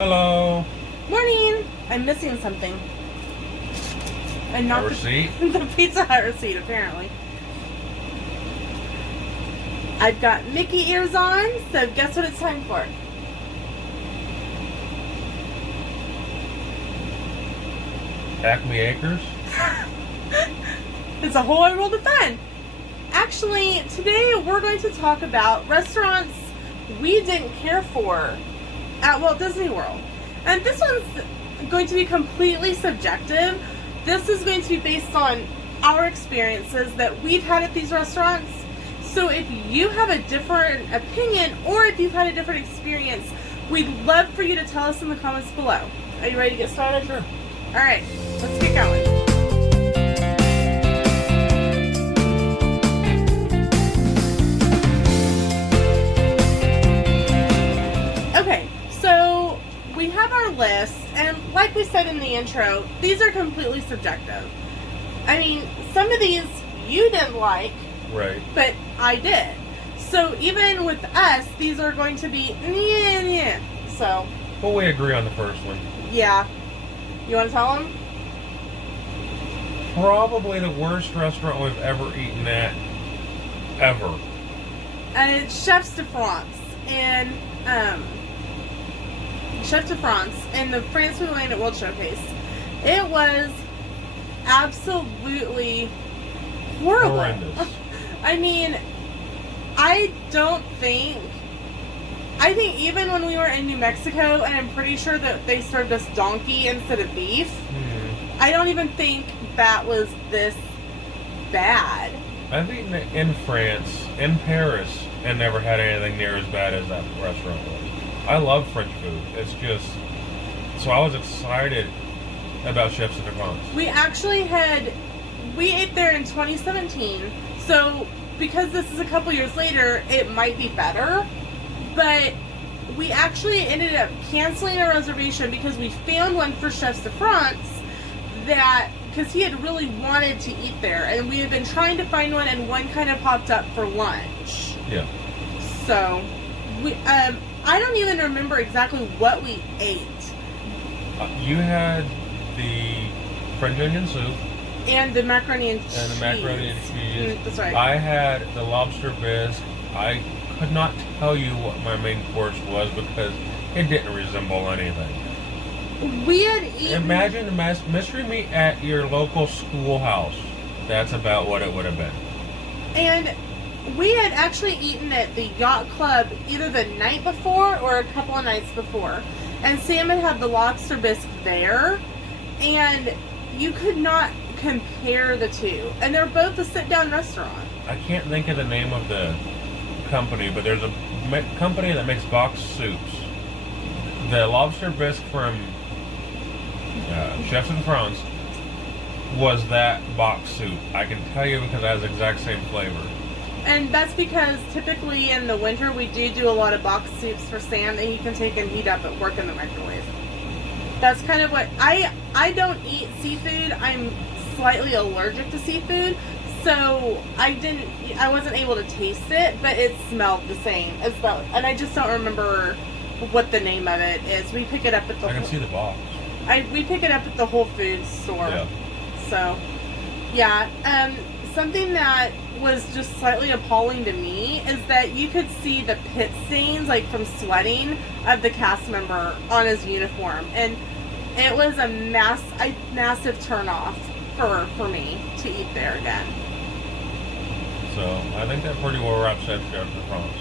Hello. Morning! I'm missing something. And not A receipt? the Pizza Hut receipt, apparently. I've got Mickey ears on, so guess what it's time for? Acme Acres? It's a whole wide world of fun. Actually, today we're going to talk about restaurants we didn't care for at Walt Disney World. And this one's going to be completely subjective. This is going to be based on our experiences that we've had at these restaurants. So if you have a different opinion or if you've had a different experience, we'd love for you to tell us in the comments below. Are you ready to get started? Sure. Alright, let's get going. Okay, so we have our list, and like we said in the intro, these are completely subjective. I mean, some of these you didn't like, Right. but I did. So even with us, these are going to be yeah. So, Well, we agree on the first one. yeah. You want to tell them? Probably the worst restaurant we've ever eaten at. Ever. And it's Chefs de France. And, Chef de France in the France Wonderland at World Showcase. It was absolutely horrible. Horrendous. I mean, I think even when we were in New Mexico, and I'm pretty sure that they served us donkey instead of beef, I don't even think that was this bad. I've eaten it in France, in Paris, and never had anything near as bad as that restaurant was. I love French food. It's just... So I was excited about Chefs de France. We ate there in 2017, so because this is a couple years later, it might be better, but we actually ended up canceling our reservation because we found one for Chefs de France because he had really wanted to eat there, and we had been trying to find one, and one kind of popped up for lunch. Yeah. So, I don't even remember exactly what we ate. You had the French onion soup. And the macaroni and cheese. And the macaroni and cheese. That's right. I had the lobster bisque. I could not tell you what my main course was because it didn't resemble anything. We had eaten... Imagine the mystery meat at your local schoolhouse. That's about what it would have been. And we had actually eaten at the Yacht Club either the night before or a couple of nights before. And Sam had the lobster bisque there. And you could not compare the two. And they're both a sit-down restaurant. I can't think of the name of the company, but there's a company that makes box soups. The lobster bisque from Chefs de France was that box soup. I can tell you because it has the exact same flavor. And that's because typically in the winter we do a lot of box soups for Sam that he can take and heat up at work in the microwave. That's kind of what... I don't eat seafood. I'm slightly allergic to seafood. So I wasn't able to taste it, but it smelled the same as well. And I just don't remember what the name of it is. We pick it up at the... I can see the box. We pick it up at the Whole Foods store. Yeah. So, yeah. Something that was just slightly appalling to me is that you could see the pit stains, like from sweating, of the cast member on his uniform. And it was a massive turn-off for me to eat there again. So, I think that pretty well wraps up Chefs de France.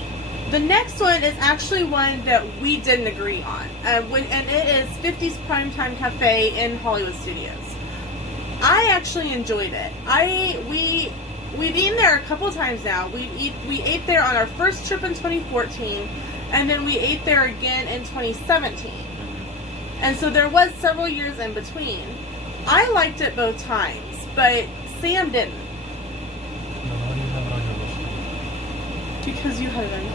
The next one is actually one that we didn't agree on, and it is 50's Primetime Cafe in Hollywood Studios. I actually enjoyed it. We've eaten there a couple times now. We ate there on our first trip in 2014, and then we ate there again in 2017. And so there was several years in between. I liked it both times, but Sam didn't. No, how do you have it on your list? Because you had it on yours.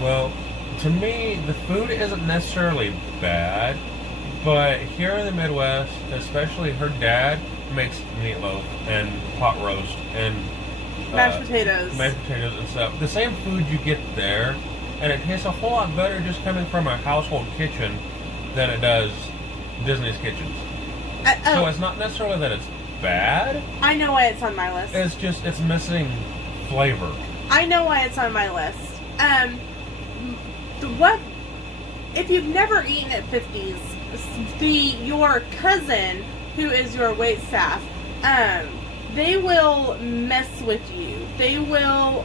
Well, to me, the food isn't necessarily bad, but here in the Midwest, especially her dad makes meatloaf and pot roast and Mashed potatoes. Mashed potatoes and stuff. The same food you get there and it tastes a whole lot better just coming from a household kitchen than it does Disney's kitchens. So it's not necessarily that it's bad. I know why it's on my list. It's just, it's missing flavor. I know why it's on my list. What if you've never eaten at 50s? Your cousin, who is your wait staff, they will mess with you. They will.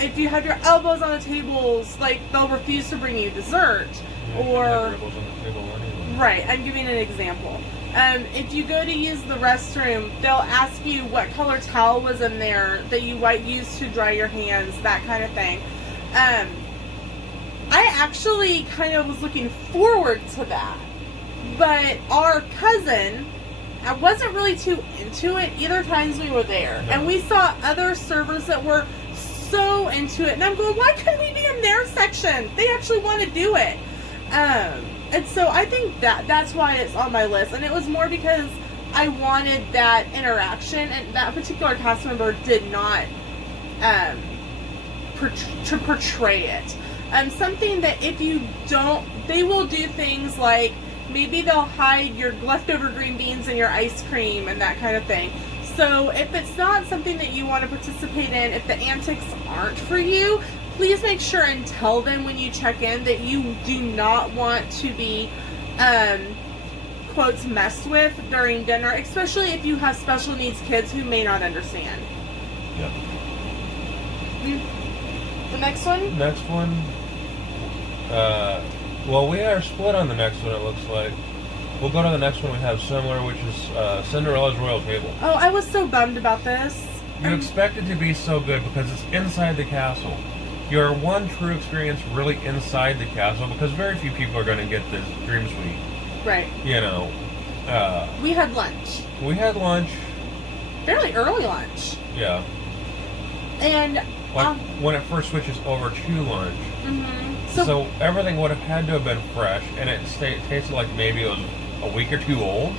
If you have your elbows on the tables, like they'll refuse to bring you dessert. Yeah, or have elbows on the table anyway. Right. I'm giving an example. If you go to use the restroom, they'll ask you what color towel was in there that you used to dry your hands, that kind of thing. I actually kind of was looking forward to that. But our cousin, I wasn't really too into it either times we were there. No. And we saw other servers that were so into it. And I'm going, why couldn't we be in their section? They actually want to do it. And so I think that's why it's on my list. And it was more because I wanted that interaction, and that particular cast member did not portray it. Something that if you don't, they will do things like maybe they'll hide your leftover green beans in your ice cream and that kind of thing. So if it's not something that you want to participate in, if the antics aren't for you, please make sure and tell them when you check in that you do not want to be, quotes, messed with during dinner, especially if you have special needs kids who may not understand. Yep. The next one? Next one. Well, we are split on the next one, it looks like. We'll go to the next one we have similar, which is Cinderella's Royal Table. Oh, I was so bummed about this. You expect it to be so good because it's inside the castle. Your one true experience really inside the castle, because very few people are going to get this Dream Suite. Right. You know. We had lunch. We had lunch. Fairly early lunch. Yeah. And when it first switches over to lunch. Mm-hmm. So everything would have had to have been fresh, and it tasted like maybe it was a week or two old.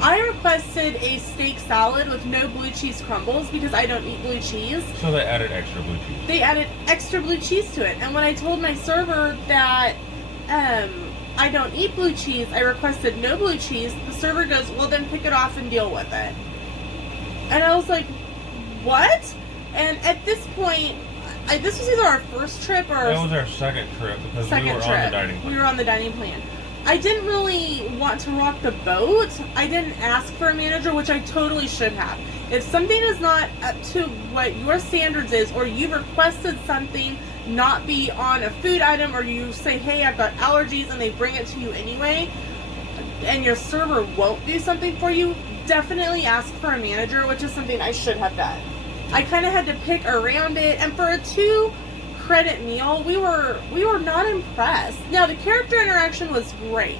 I requested a steak salad with no blue cheese crumbles because I don't eat blue cheese. So they added extra blue cheese. They added extra blue cheese to it. And when I told my server that I don't eat blue cheese, I requested no blue cheese, the server goes, well, then pick it off and deal with it. And I was like, what? And at this point, this was either our first trip or... It was our second trip because we were on the dining plan. We were on the dining plan. I didn't really want to rock the boat. I didn't ask for a manager, which I totally should have. If something is not up to what your standards is, or you've requested something not be on a food item, or you say, hey, I've got allergies, and they bring it to you anyway, and your server won't do something for you, definitely ask for a manager, which is something I should have done. I kind of had to pick around it, and for a 2-credit meal, we were not impressed. Now, the character interaction was great,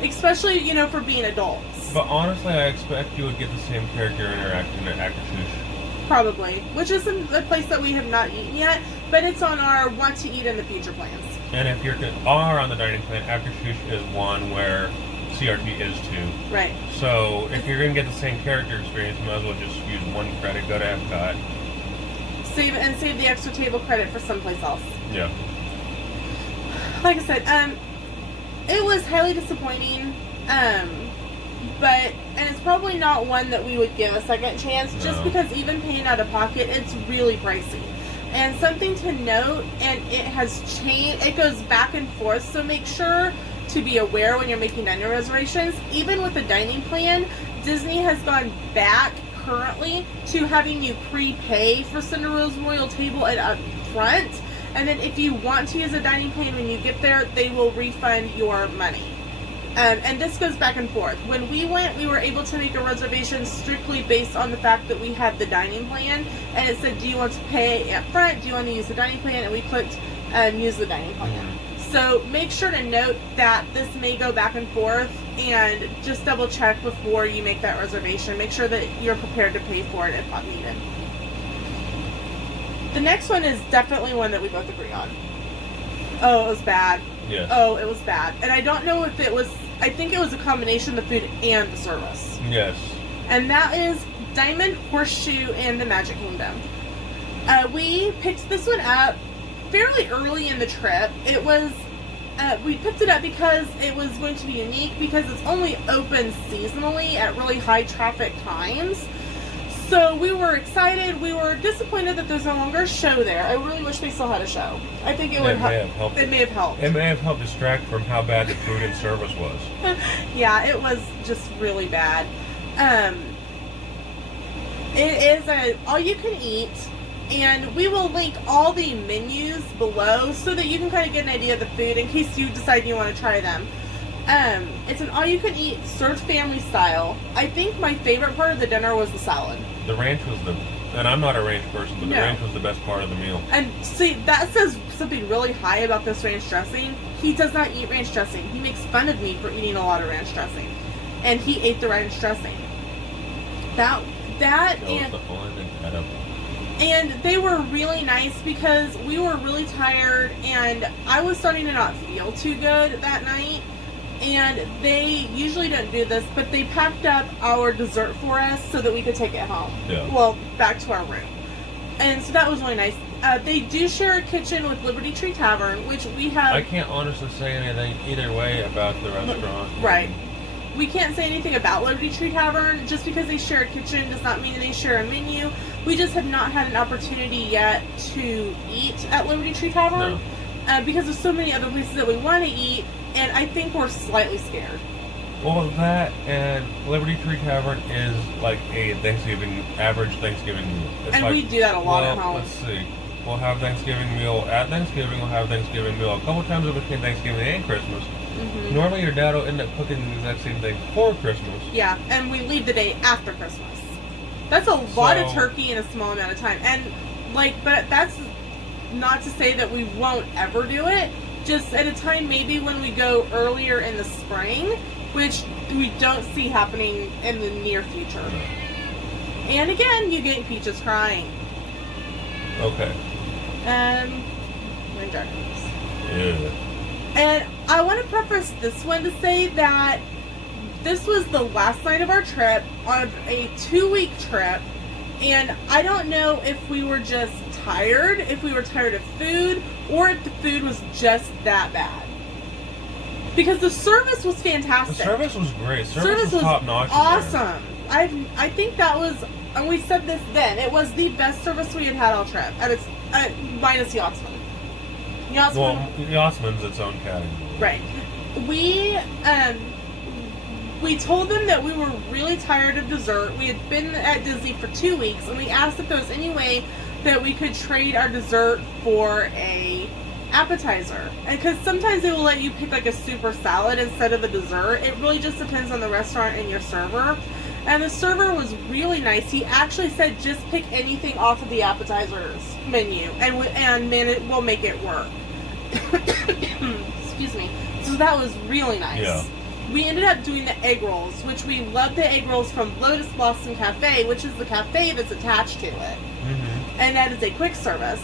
especially, for being adults. But honestly, I expect you would get the same character interaction at Horseshoe. Probably, which is a place that we have not eaten yet, but it's on our want to eat in the future plans. And if you are on the dining plan, Horseshoe is one where CRT is 2. Right. So if you're going to get the same character experience, you might as well just use 1 credit, go to Epcot. Save the extra table credit for someplace else. Yeah. Like I said, it was highly disappointing. And it's probably not one that we would give a second chance, just because even paying out of pocket, it's really pricey. And something to note, and it has changed, it goes back and forth, so make sure to be aware when you're making dining reservations. Even with the dining plan, Disney has gone back currently to having you prepay for Cinderella's Royal Table and up front, and then if you want to use a dining plan when you get there, they will refund your money. And this goes back and forth. When we went, we were able to make a reservation strictly based on the fact that we had the dining plan, and it said, do you want to pay up front, do you want to use the dining plan, and we clicked use the dining plan. Mm-hmm. So make sure to note that this may go back and forth, and just double check before you make that reservation. Make sure that you're prepared to pay for it if not needed. The next one is definitely one that we both agree on. Oh, it was bad. Yes. Oh, it was bad. And I don't know if it was, I think it was a combination of the food and the service. Yes. And that is Diamond, Horseshoe, and the Magic Kingdom. We picked this one up fairly early in the trip. It was, we picked it up because it was going to be unique because it's only open seasonally at really high traffic times. So we were excited. We were disappointed that there's no longer a show there. I really wish they still had a show. I think it would help. It may have helped. It may have helped distract from how bad the food and service was. Yeah, it was just really bad. It is a all-you-can-eat, and we will link all the menus below so that you can kind of get an idea of the food in case you decide you want to try them. It's an all-you-can-eat, served family style. I think my favorite part of the dinner was the salad. The ranch was and I'm not a ranch person, but the ranch was the best part of the meal. And see, that says something really high about this ranch dressing. He does not eat ranch dressing. He makes fun of me for eating a lot of ranch dressing. And he ate the ranch dressing. And they were really nice because we were really tired and I was starting to not feel too good that night. And they usually don't do this, but they packed up our dessert for us so that we could take it home. Yeah. Well, back to our room. And so that was really nice. They do share a kitchen with Liberty Tree Tavern, which we have... I can't honestly say anything either way about the restaurant. Right. We can't say anything about Liberty Tree Tavern. Just because they share a kitchen does not mean they share a menu. We just have not had an opportunity yet to eat at Liberty Tree Tavern. No. Because there's so many other places that we want to eat, and I think we're slightly scared. Well, that and Liberty Tree Tavern is like a average Thanksgiving meal. It's we do that a lot at home. Let's see. We'll have Thanksgiving meal at Thanksgiving. We'll have Thanksgiving meal a couple times between Thanksgiving and Christmas. Mm-hmm. Normally, your dad will end up cooking the exact same thing for Christmas. Yeah, and we leave the day after Christmas. That's a lot of turkey in a small amount of time. And, but that's not to say that we won't ever do it. Just at a time maybe when we go earlier in the spring, which we don't see happening in the near future. And again, you get Peaches crying. Okay. My darkness. Yeah. And I want to preface this one to say that this was the last night of our trip on a 2-week trip, and I don't know if we were just tired, if we were tired of food, or if the food was just that bad. Because the service was fantastic. The service was great. Service was top notch. Awesome. I think that was, and we said this then, it was the best service we had all trip, and it's minus Yachtsman. Well, Yachtsman's its own category. Right. We told them that we were really tired of dessert. We had been at Disney for 2 weeks, and we asked if there was any way that we could trade our dessert for a appetizer. And because sometimes they will let you pick like a super salad instead of a dessert. It really just depends on the restaurant and your server. And the server was really nice. He actually said just pick anything off of the appetizers menu, and we'll make it work. Excuse me. So that was really nice. Yeah. We ended up doing the egg rolls, which we love the egg rolls from Lotus Blossom Cafe, which is the cafe that's attached to it. Mm-hmm. And that is a quick service.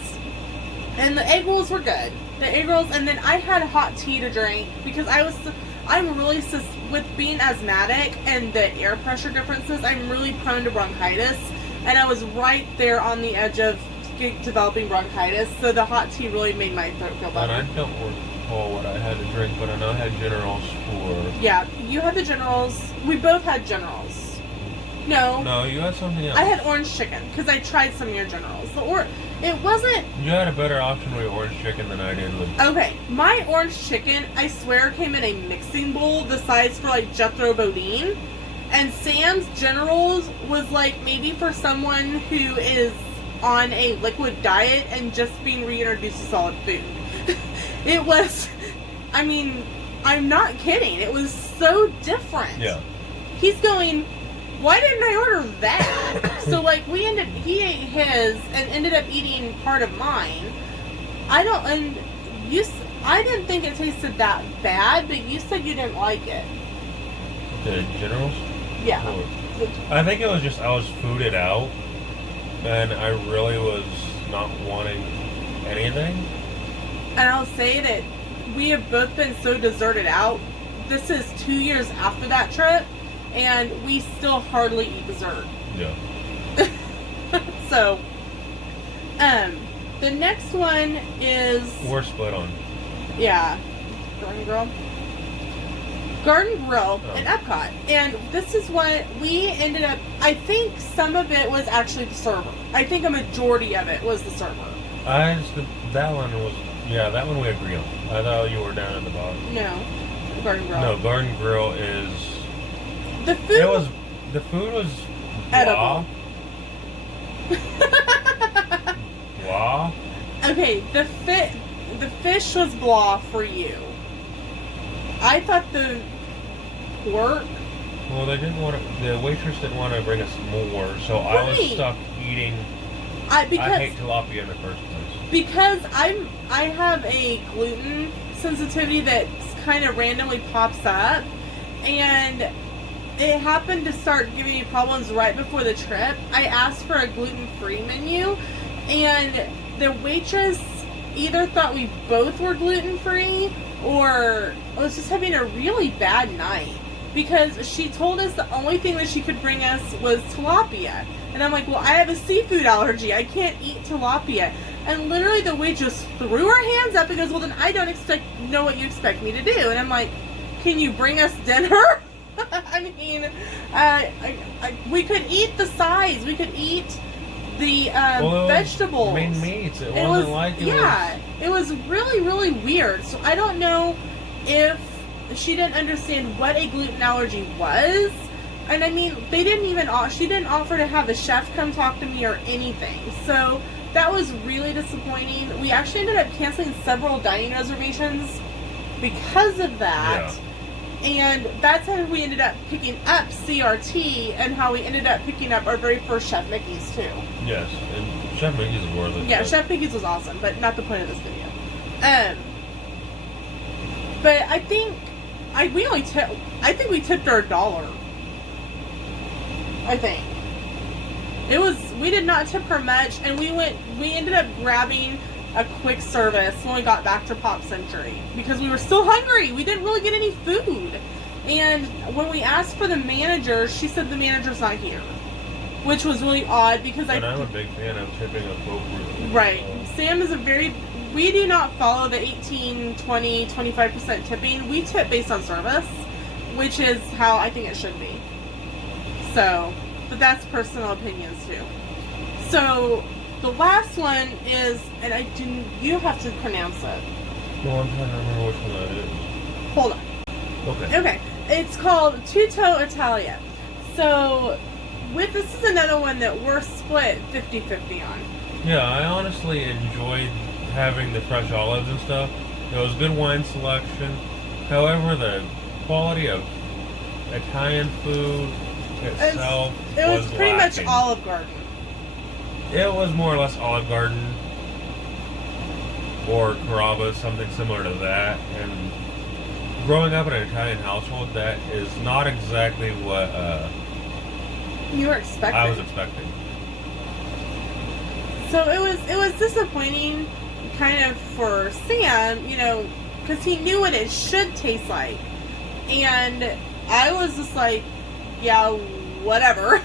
And the egg rolls were good. The egg rolls, and then I had hot tea to drink because I'm really, with being asthmatic and the air pressure differences, I'm really prone to bronchitis. And I was right there on the edge of developing bronchitis, so the hot tea really made my throat feel better. And I don't recall what I had to drink, but I know I had Generals for... Yeah, you had the Generals. We both had Generals. No, you had something else. I had orange chicken, because I tried some of your Generals. It wasn't... You had a better option with orange chicken than I did with... Okay, my orange chicken, I swear, came in a mixing bowl the size for, Jethro Bodine. And Sam's Generals was, maybe for someone who is on a liquid diet and just being reintroduced to solid food. It was... I mean, I'm not kidding. It was so different. Yeah. He's going... Why didn't I order that? So, he ate his and ended up eating part of mine. I didn't think it tasted that bad, but you said you didn't like it. The Generals? Yeah. I think it was just, I was fooded out, and I really was not wanting anything. And I'll say that we have both been so deserted out. This is 2 years after that trip. And we still hardly eat dessert. Yeah. So, The next one is... We're split on. Yeah. Garden Grill. Garden Grill at Epcot. And this is what we ended up... I think some of it was actually the server. I think a majority of it was the server. That one was... Yeah, that one we agree on. I thought you were down at the bottom. No. Garden Grill. No, Garden Grill is... The food... The food was... edible. Blah. Okay, the fish was blah for you. I thought the pork... Well, they didn't want to... The waitress didn't want to bring us more, so Right. I was stuck eating... I hate tilapia in the first place. Because I have a gluten sensitivity that kind of randomly pops up, and it happened to start giving me problems right before the trip. I asked for a gluten-free menu, and the waitress either thought we both were gluten-free or was just having a really bad night, because she told us the only thing that she could bring us was tilapia. And I'm like, well, I have a seafood allergy. I can't eat tilapia. And literally the waitress threw her hands up and goes, well, then I don't know what you expect me to do. And I'm like, can you bring us dinner? I mean, we could eat the sides. We could eat the vegetables. Main meats. It was really, really weird. So I don't know if she didn't understand what a gluten allergy was. And I mean, she didn't offer to have a chef come talk to me or anything. So that was really disappointing. We actually ended up canceling several dining reservations because of that. Yeah. And that's how we ended up picking up CRT, and how we ended up picking up our very first Chef Mickey's too. Yes, and Chef Mickey's is worth it. Yeah, Chef Mickey's was awesome, but not the point of this video. But I think we tipped her $1. I think. We did not tip her much, and we ended up grabbing a quick service when we got back to Pop Century, because we were still hungry. We didn't really get any food. And when we asked for the manager, she said the manager's not here, which was really odd, because I'm a big fan of tipping appropriately. Right. Sam is we do not follow the 18, 20, 25% tipping. We tip based on service, which is how I think it should be. So, but that's personal opinions too. So, the last one is, and you have to pronounce it. No, I'm trying to remember which one that is. Hold on. Okay. Okay. It's called Tutto Italia. So, this is another one that we're split 50-50 on. Yeah, I honestly enjoyed having the fresh olives and stuff. There was good wine selection. However, the quality of Italian food itself it was pretty lacking. much Olive Garden. It was more or less Olive Garden or Carrabba's, something similar to that. And growing up in an Italian household, that is not exactly what you were expecting. I was expecting. So it was disappointing, kind of, for Sam, because he knew what it should taste like, and I was just like, yeah, whatever.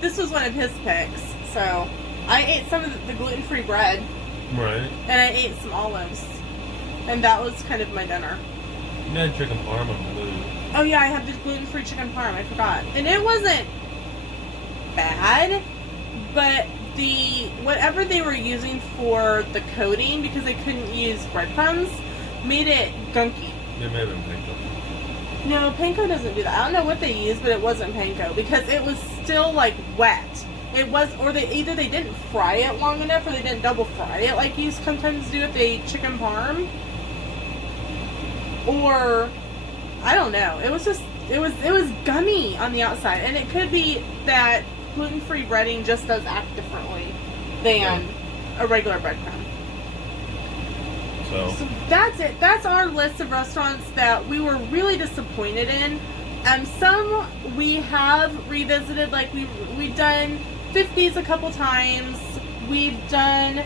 This was one of his picks, so I ate some of the gluten-free bread. Right. And I ate some olives. And that was kind of my dinner. You had chicken parm on blue. Oh yeah, I had the gluten-free chicken parm, I forgot. And it wasn't bad, but whatever they were using for the coating, because they couldn't use breadcrumbs, made it gunky. It may have been panko. No, panko doesn't do that. I don't know what they used, but it wasn't panko, because it was still like wet. It was, or either they didn't fry it long enough, or they didn't double fry it like you sometimes do with a chicken parm, or I don't know. It was just it was gummy on the outside, and it could be that gluten-free breading just does act differently than a regular breadcrumb. So that's it. That's our list of restaurants that we were really disappointed in. Some we have revisited, like we've done 50s a couple times. We've done,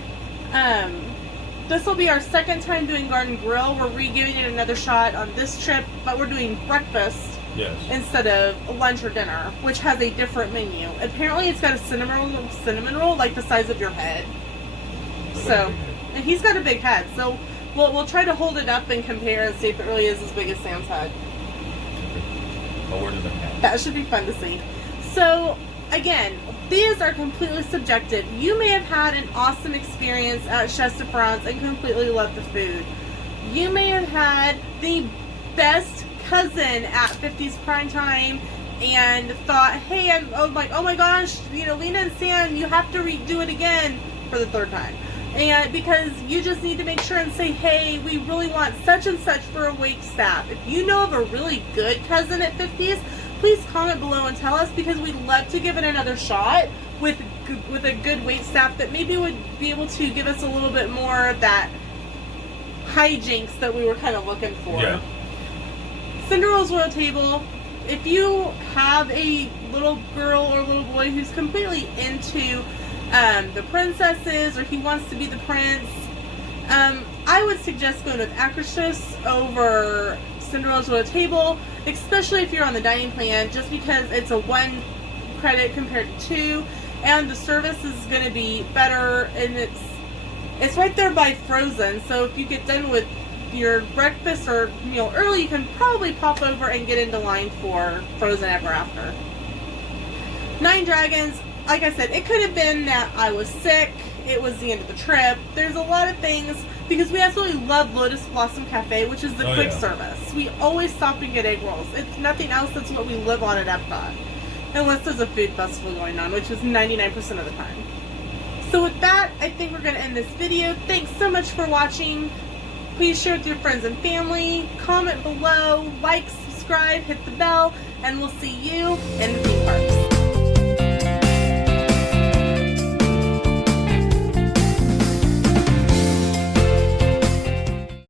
this will be our second time doing Garden Grill. We're re-giving it another shot on this trip, but we're doing breakfast instead of lunch or dinner, which has a different menu. Apparently it's got a cinnamon roll like the size of your head. So, and he's got a big head. So we'll try to hold it up and compare and see if it really is as big as Sam's head. Well, where does it have? That should be fun to see. So, again, these are completely subjective. You may have had an awesome experience at Chefs de France and completely loved the food. You may have had the best cousin at 50s Prime Time and thought, hey, oh my gosh, you know, Lena and Sam, you have to redo it again for the third time. And because you just need to make sure and say, hey, we really want such and such for a wait staff. If you know of a really good cousin at 50s, please comment below and tell us, because we'd love to give it another shot with a good wait staff that maybe would be able to give us a little bit more of that hijinks that we were kind of looking for. Yeah. Cinderella's Royal Table. If you have a little girl or little boy who's completely into the princesses, or he wants to be the prince, I would suggest going with Acrostios over Cinderella's Royal Table, especially if you're on the dining plan, just because it's a 1 credit compared to 2, and the service is going to be better, and it's right there by Frozen, so if you get done with your breakfast or meal early, you can probably pop over and get into line for Frozen Ever After. Nine Dragons, like I said, it could have been that I was sick, it was the end of the trip, there's a lot of things, because we absolutely love Lotus Blossom Cafe, which is the quick service. We always stop and get egg rolls. It's nothing else, that's what we live on at Epcot. Unless there's a food festival going on, which is 99% of the time. So with that, I think we're going to end this video. Thanks so much for watching. Please share with your friends and family, comment below, like, subscribe, hit the bell, and we'll see you in the theme parks.